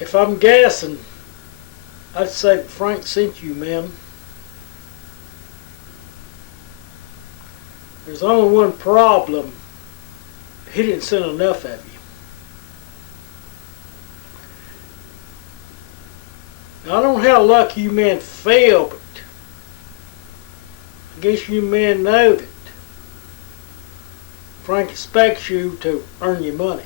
If I'm guessing, I'd say that Frank sent you, ma'am. There's only one problem. He didn't send enough of you. Now, I don't know how lucky you men feel, but I guess you men know that Frank expects you to earn your money.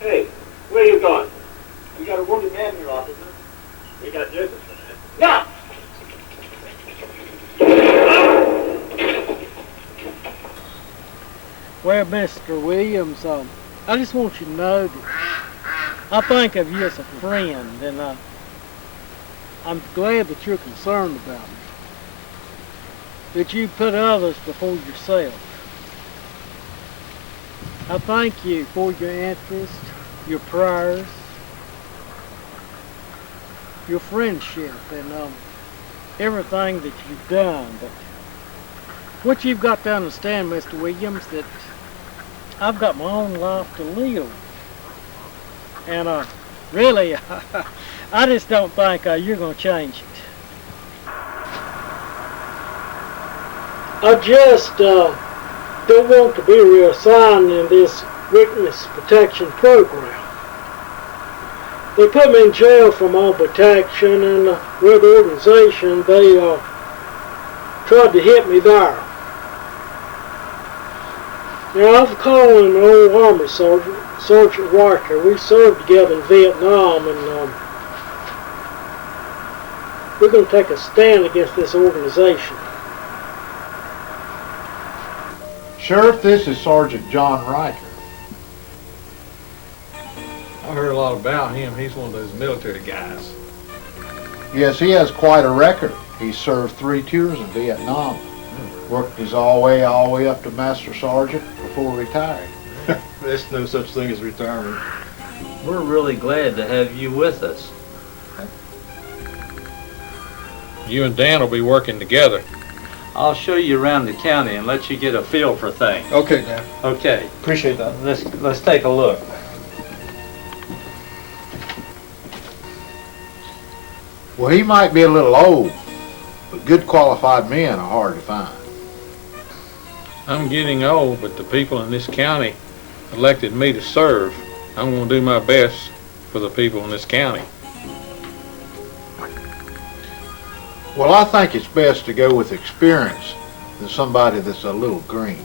Hey, where are you going? We got a wounded man here, officer. We got justice for that. No! Well, Mr. Williams, I just want you to know that I think of you as a friend, and I'm glad that you're concerned about me. That you put others before yourself. I thank you for your interest, your prayers, your friendship, and everything that you've done. But what you've got to understand, Mr. Williams, that I've got my own life to live. And really, I just don't think you're going to change it. I just don't want to be reassigned in this witness protection program. They put me in jail for my own protection, and with the organization, they tried to hit me there. Now, I've called an old Army sergeant, Sergeant Walker. We served together in Vietnam, and we're going to take a stand against this organization. Sheriff, this is Sergeant John Riker. I heard a lot about him. He's one of those military guys. Yes, he has quite a record. He served 3 tours in Vietnam. Worked his all the way up to Master Sergeant before retiring. There's no such thing as retirement. We're really glad to have you with us. You and Dan will be working together. I'll show you around the county and let you get a feel for things. Okay, Dan. Okay, Appreciate that. let's take a look. Well, he might be a little old, but good qualified men are hard to find. I'm getting old, but the people in this county elected me to serve. I'm going to do my best for the people in this county. Well, I think it's best to go with experience than somebody that's a little green.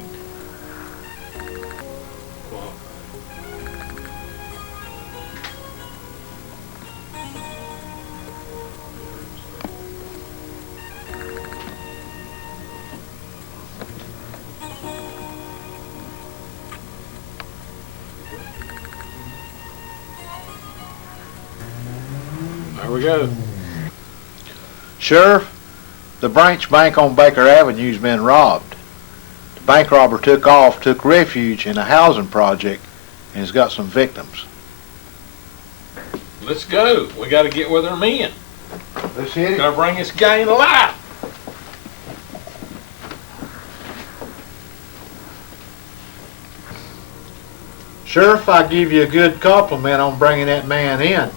There we go. Sheriff, the branch bank on Baker Avenue's been robbed. The bank robber took refuge in a housing project, and has got some victims. Let's go. We got to get with our men. Let's hit it. Got to bring this gang to life. Sheriff, I give you a good compliment on bringing that man in.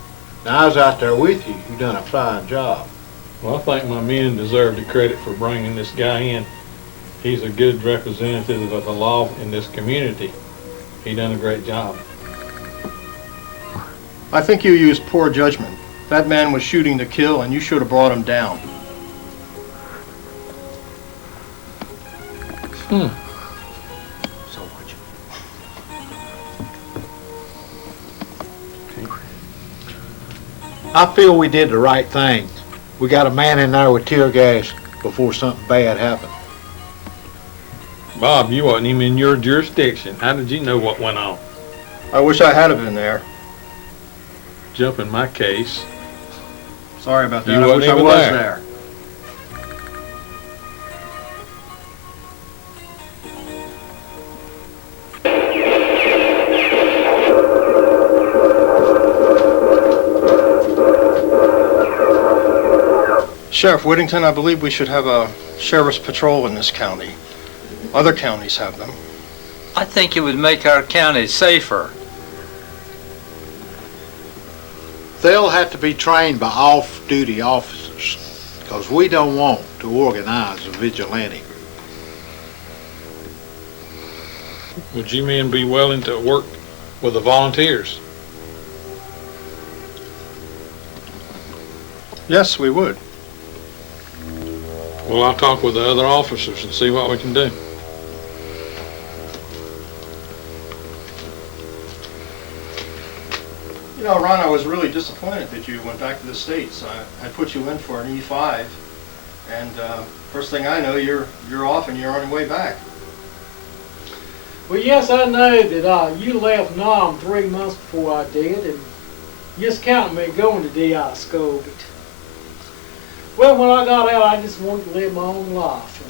Now, I was out there with you. You done a fine job. Well, I think my men deserve the credit for bringing this guy in. He's a good representative of the law in this community. He done a great job. I think you used poor judgment. That man was shooting to kill, and you should have brought him down. So much. I feel we did the right thing. We got a man in there with tear gas before something bad happened. Bob, you wasn't even in your jurisdiction. How did you know what went on? I wish I had been there. Jump in my case. Sorry about that. You I wasn't wish I even was there. there. Sheriff Whittington, I believe we should have a sheriff's patrol in this county. Other counties have them. I think it would make our county safer. They'll have to be trained by off-duty officers, because we don't want to organize a vigilante group. Would you men be willing to work with the volunteers? Yes, we would. Well, I'll talk with the other officers and see what we can do. You know, Ron, I was really disappointed that you went back to the States. I put you in for an E5, and first thing I know, you're off and you're on your way back. Well, yes, I know that you left Nam 3 months before I did, and just counting me going to DI school. But, well, when I got out, I just wanted to live my own life.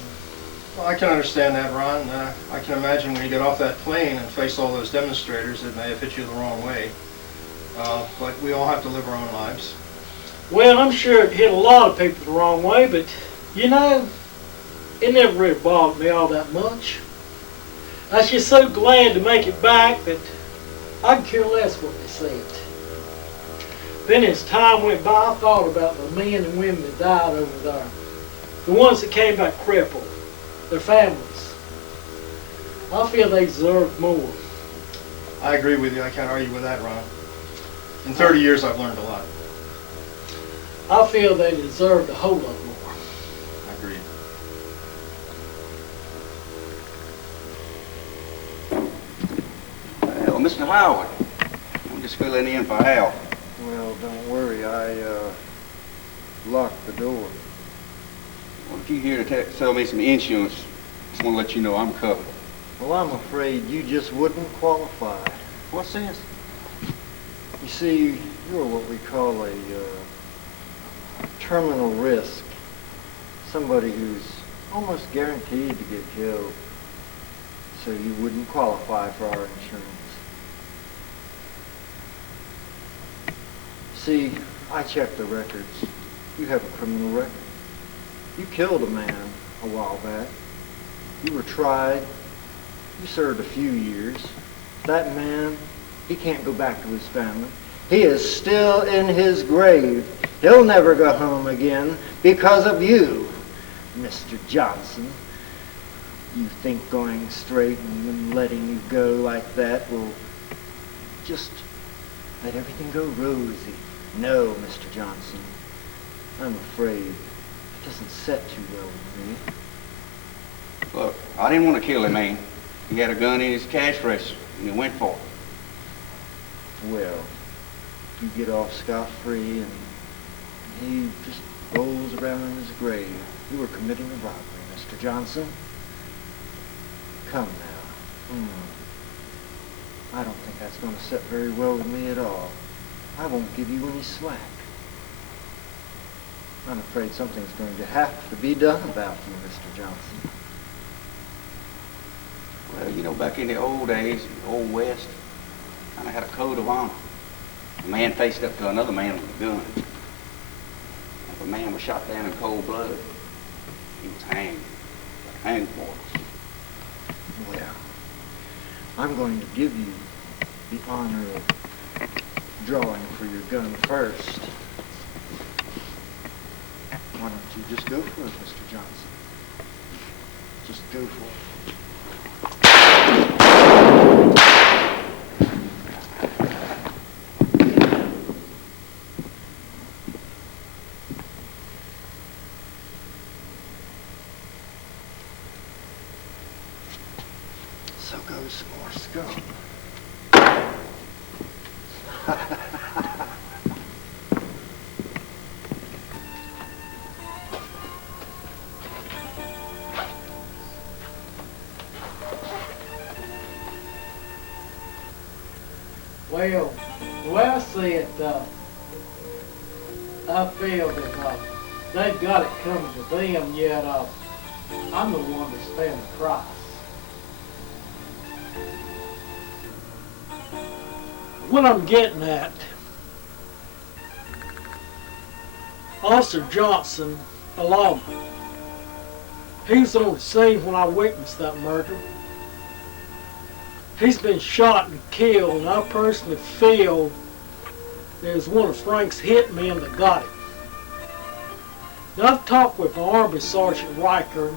Well, I can understand that, Ron. I can imagine when you get off that plane and face all those demonstrators, it may have hit you the wrong way. But we all have to live our own lives. Well, I'm sure it hit a lot of people the wrong way, but, you know, it never really bothered me all that much. I was just so glad to make it back that I could care less what they said. Then as time went by, I thought about the men and women that died over there. The ones that came back crippled, their families. I feel they deserved more. I agree with you. I can't argue with that, Ron. In 30 years, I've learned a lot. I feel they deserved a whole lot more. I agree. Well, Mr. Howard, I'm just filling in for Al. Well, don't worry, I locked the door. Well, if you're here to sell me some insurance, just want to let you know I'm covered. Well, I'm afraid you just wouldn't qualify. What's this? You see, you're what we call a terminal risk. Somebody who's almost guaranteed to get killed. So you wouldn't qualify for our insurance. See, I checked the records. You have a criminal record. You killed a man a while back. You were tried. You served a few years. That man, he can't go back to his family. He is still in his grave. He'll never go home again because of you, Mr. Johnson. You think going straight and them letting you go like that will just let everything go rosy? No, Mr. Johnson. I'm afraid it doesn't set too well with me. Look, I didn't want to kill him, man. He had a gun in his cash register, and he went for it. Well, you get off scot-free and he just rolls around in his grave. You were committing a robbery, Mr. Johnson. Come now. I don't think that's going to sit very well with me at all. I won't give you any slack. I'm afraid something's going to have to be done about you, Mr. Johnson. Well, you know, back in the old days, in the Old West, kind of had a code of honor. A man faced up to another man with a gun. If a man was shot down in cold blood, he was hanged. Hanged for us. Well, I'm going to give you the honor of drawing for your gun first. Why don't you just go for it, Mr. Johnson? Just go for it. So goes some more scum. Well, the way I see it, I feel that they've got it coming to them, yet I'm the one that's paying the price. What I'm getting at, Officer Johnson, a lawman, he was on the scene when I witnessed that murder. He's been shot and killed, and I personally feel it was one of Frank's hitmen that got him. Now, I've talked with my Army Sergeant Riker.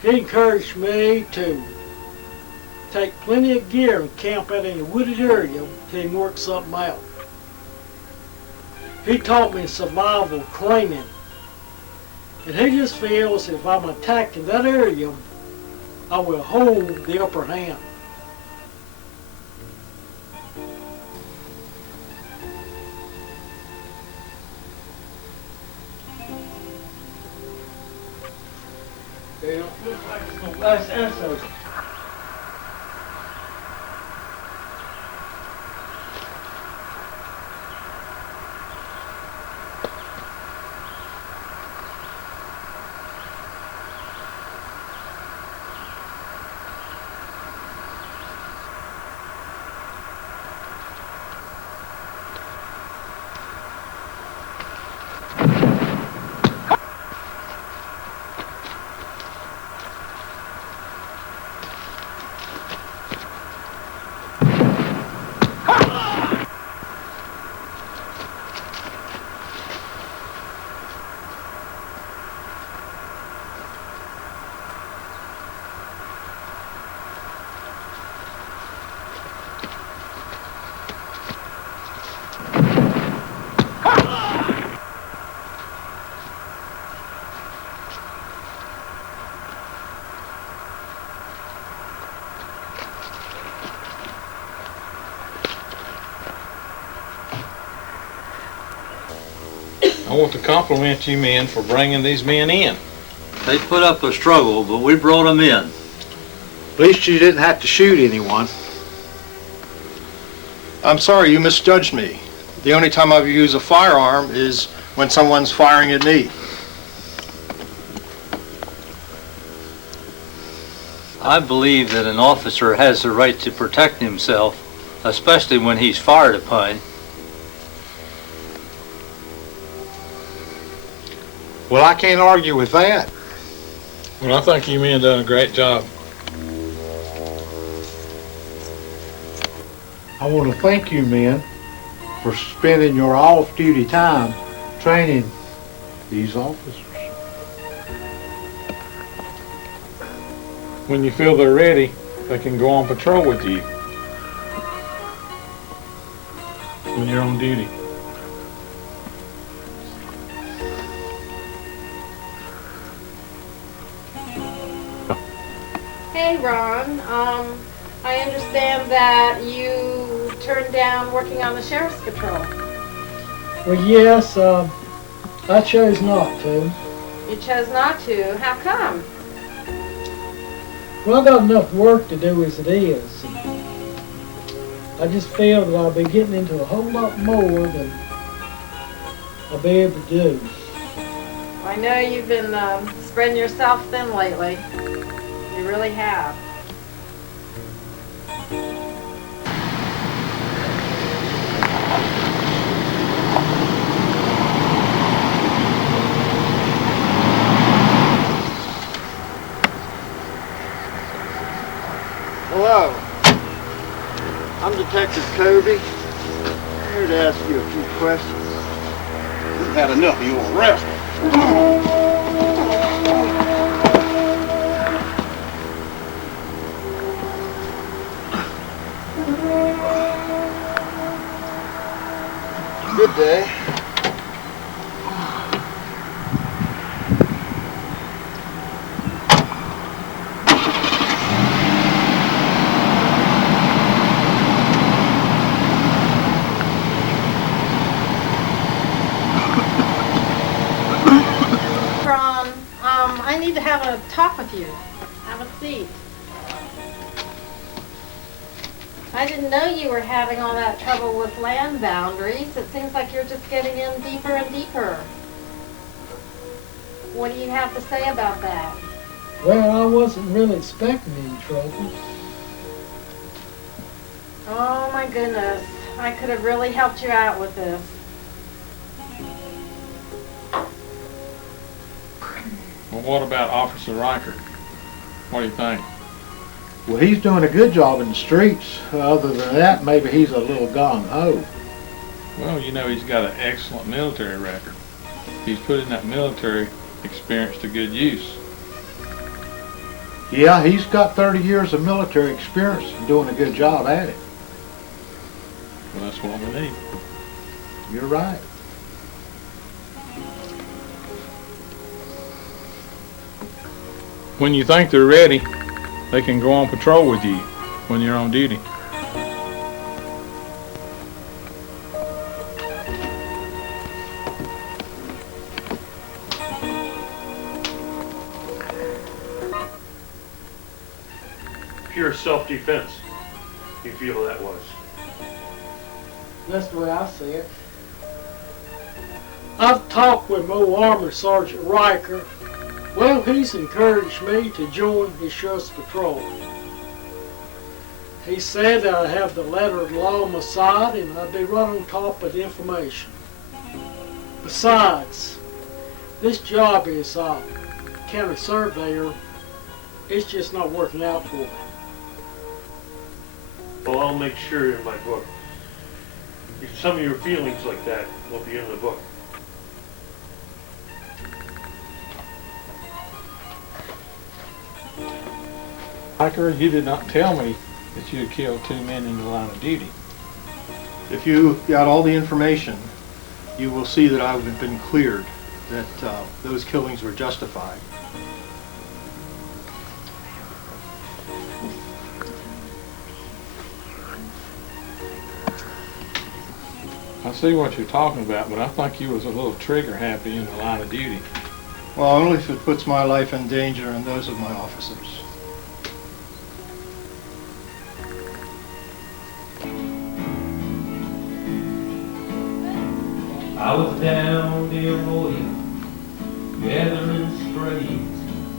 He encouraged me to take plenty of gear and camp out in a wooded area till he worked something out. He taught me survival training, and he just feels if I'm attacking that area, I will hold the upper hand. They don't look like it's gonna last answers. I want to compliment you men for bringing these men in. They put up a struggle, but we brought them in. At least you didn't have to shoot anyone. I'm sorry, you misjudged me. The only time I've used a firearm is when someone's firing at me. I believe that an officer has the right to protect himself, especially when he's fired upon. Well, I can't argue with that. Well, I think you men done a great job. I want to thank you men for spending your off-duty time training these officers. When you feel they're ready, they can go on patrol with you when you're on duty. Hey, Ron. I understand that you turned down working on the sheriff's patrol. Well, yes, I chose not to. You chose not to. How come? Well, I got enough work to do as it is. I just feel that I'll be getting into a whole lot more than I'll be able to do. I know you've been spreading yourself thin lately. You really have. Hello. I'm Detective Kobe. I'm here to ask you a few questions. We've had enough of your arrest. Good day. Ron, I need to have a talk with you. Have a seat. I didn't know you were having all that trouble with land boundaries. It seems like you're just getting in deeper and deeper. What do you have to say about that? Well, I wasn't really expecting any trouble. Oh my goodness. I could have really helped you out with this. Well, what about Officer Riker? What do you think? Well, he's doing a good job in the streets. Other than that, maybe he's a little gung-ho. Well, you know, he's got an excellent military record. He's putting that military experience to good use. Yeah, he's got 30 years of military experience and doing a good job at it. Well, that's what we need. You're right. When you think they're ready, they can go on patrol with you when you're on duty. Pure self-defense, you feel that was. That's the way I see it. I've talked with Mo Armor Sergeant Riker. Well, he's encouraged me to join his sheriff's patrol. He said that I have the letter of law on my side and I'd be right on top of the information. Besides, this job as county surveyor, it's just not working out for me. Well, I'll make sure in my book. If some of your feelings like that will be in the book. Riker, you did not tell me that you had killed 2 men in the line of duty. If you got all the information, you will see that I've been cleared, that those killings were justified. I see what you're talking about, but I think you was a little trigger happy in the line of duty. Well, only if it puts my life in danger and those of my officers. I was down the arroyo, gathering strays.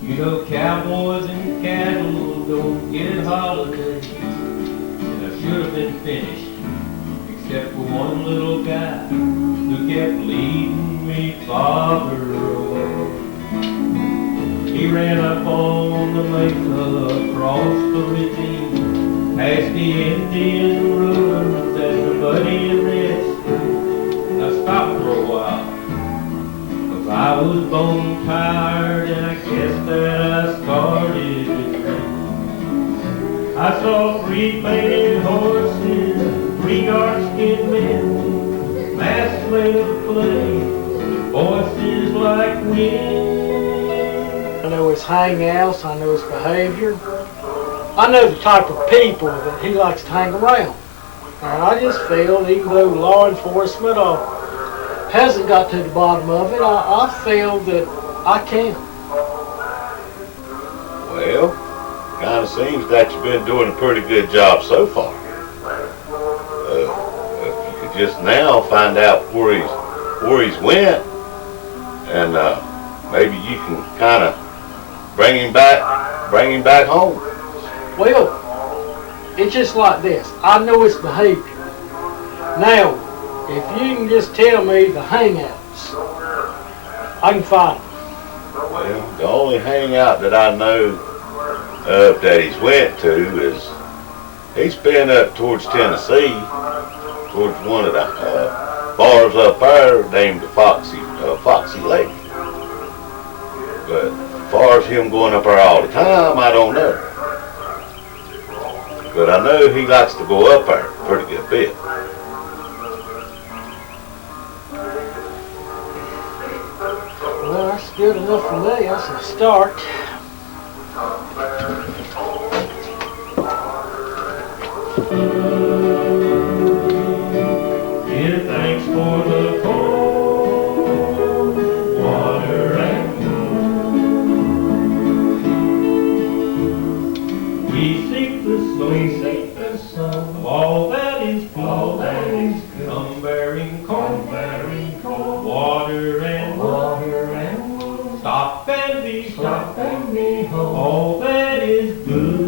You know, cowboys and cattle don't get holidays. And I should have been finished, except for one little guy who kept leading me farther away. He ran up on the mesa, across the ravine, past the Indian ruins and the muddy red street. I stopped for a while, 'cause I was bone tired, and I guess that I started to drink. I saw 3 painted horses, 3 dark-skinned men, masks made of clay, voices like wind. I know his hangouts, I know his behavior. I know the type of people that he likes to hang around. And I just feel, even though law enforcement hasn't got to the bottom of it, I feel that I can. Well, kind of seems that you've been doing a pretty good job so far. If you could just now find out where he's went, and maybe you can kind of bring him back home. Well, it's just like this. I know his behavior. Now, if you can just tell me the hangouts, I can find him. Well, the only hangout that I know of that he's went to is he's been up towards Tennessee, towards one of the bars up there named the Foxy Lake. But as far as him going up there all the time, I don't know. But I know he likes to go up there a pretty good bit. Well, that's good enough for me. That's a start. Yeah, thanks for the cold water and food. We seek the song of all that is good, come bearing corn, water and wood, stop and be all that is good.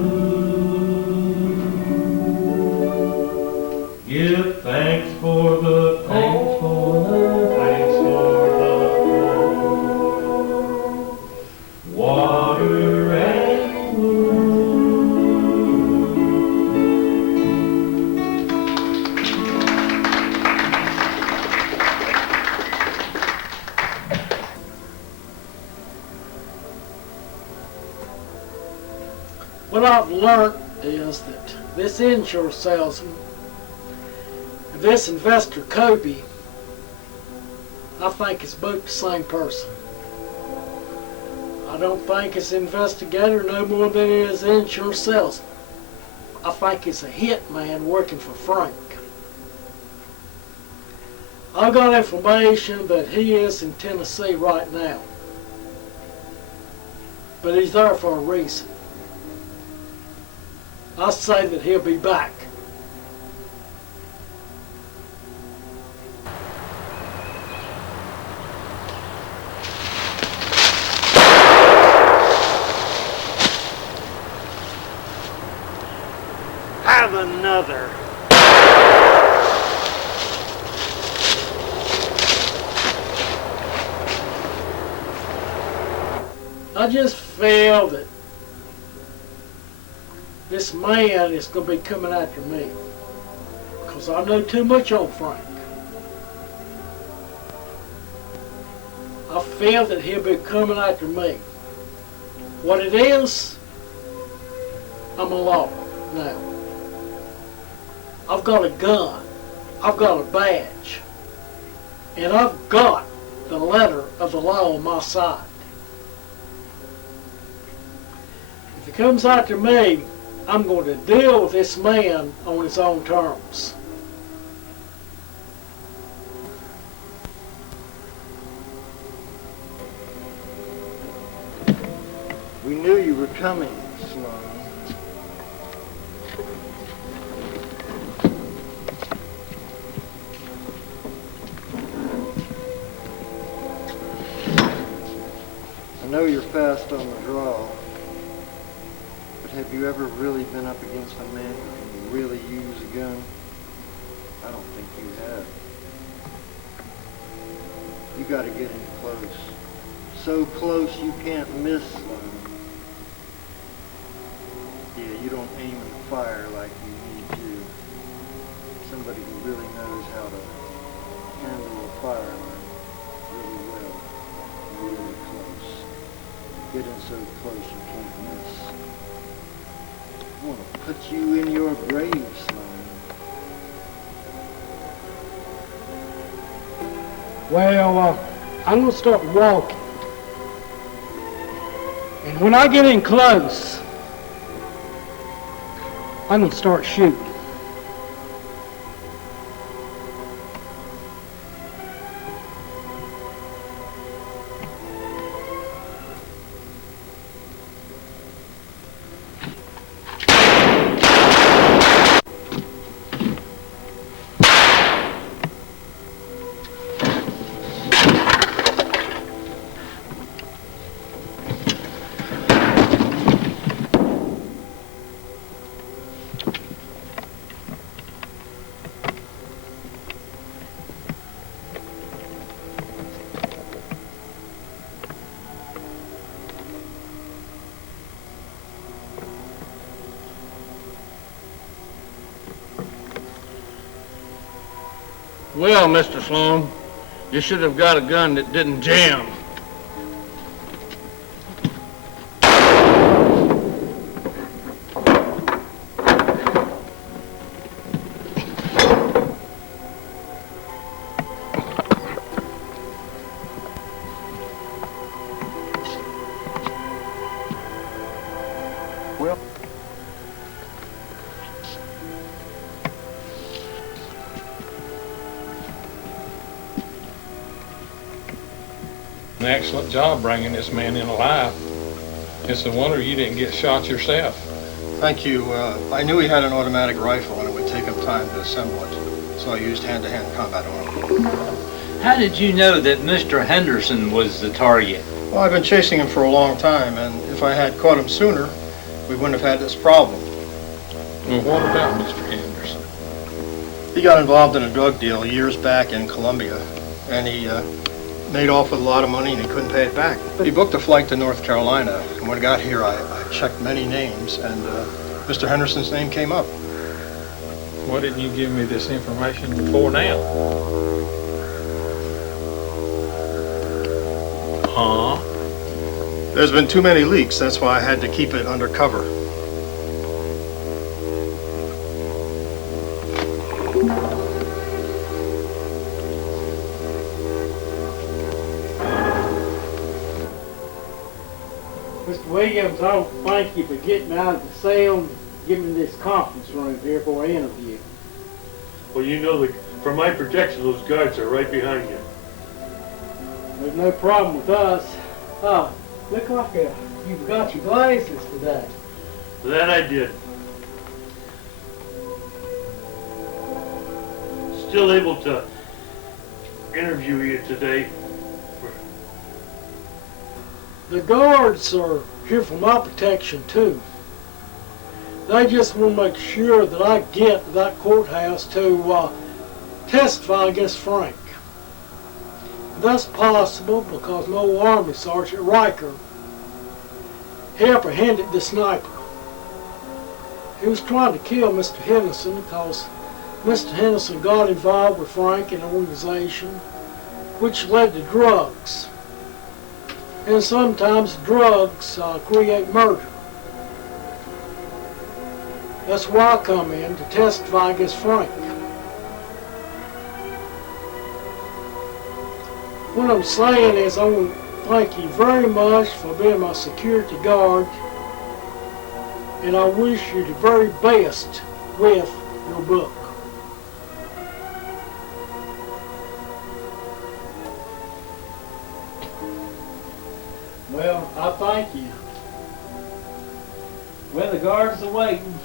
Give thanks for the water and wood. What I've learned is that this insurance salesman and this investor Kobe, I think it's both the same person. I don't think it's investigator no more than it is insurance salesman. I think it's a hit man working for Frank. I got information that he is in Tennessee right now, but he's there for a reason. I say that he'll be back. Have another. I just feel that this man is going to be coming after me because I know too much on Frank. I feel that he'll be coming after me. What it is, I'm a lawyer now. I've got a gun, I've got a badge, and I've got the letter of the law on my side. If he comes after me, I'm going to deal with this man on his own terms. We knew you were coming, Sloan. I know you're fast on the draw, but have you ever really been up against a man who can really use a gun? I don't think you have. You gotta get in close. So close you can't miss, Sloan. Yeah, you don't aim and fire like you need to. Somebody who really knows how to handle a firearm really well, really close. Get in so close you can't miss. I want to put you in your grave, Sloan. Well, I'm going to start walking. And when I get in close, I'm going to start shooting. Well, Mr. Sloan, you should have got a gun that didn't jam. Well, An excellent job bringing this man in alive. It's a wonder you didn't get shot yourself. Thank you. I knew he had an automatic rifle and it would take him time to assemble it, so I used hand-to-hand combat on him. How did you know that Mr. Henderson was the target? Well, I've been chasing him for a long time, and if I had caught him sooner, we wouldn't have had this problem. Well, what about Mr. Henderson? He got involved in a drug deal years back in Colombia, and he made off with a lot of money and he couldn't pay it back. He booked a flight to North Carolina, and when I got here, I checked many names, and Mr. Henderson's name came up. Why didn't you give me this information before now? Huh? There's been too many leaks, that's why I had to keep it undercover. Mr. Williams, I don't thank you for getting out of the cell and giving me this conference room here for an interview. Well, you know, for my protection, those guards are right behind you. There's no problem with us. Oh, look like you've got your glasses today. That I did. Still able to interview you today. The guards are here for my protection too. They just want to make sure that I get to that courthouse to testify against Frank. That's possible because my old Army Sergeant Riker, he apprehended the sniper. He was trying to kill Mr. Henderson because Mr. Henderson got involved with Frank and the organization, which led to drugs. And sometimes drugs create murder. That's why I come in to testify against Frank. What I'm saying is I want to thank you very much for being my security guard, and I wish you the very best with your book. Well, I thank you. Well, the guards are waiting.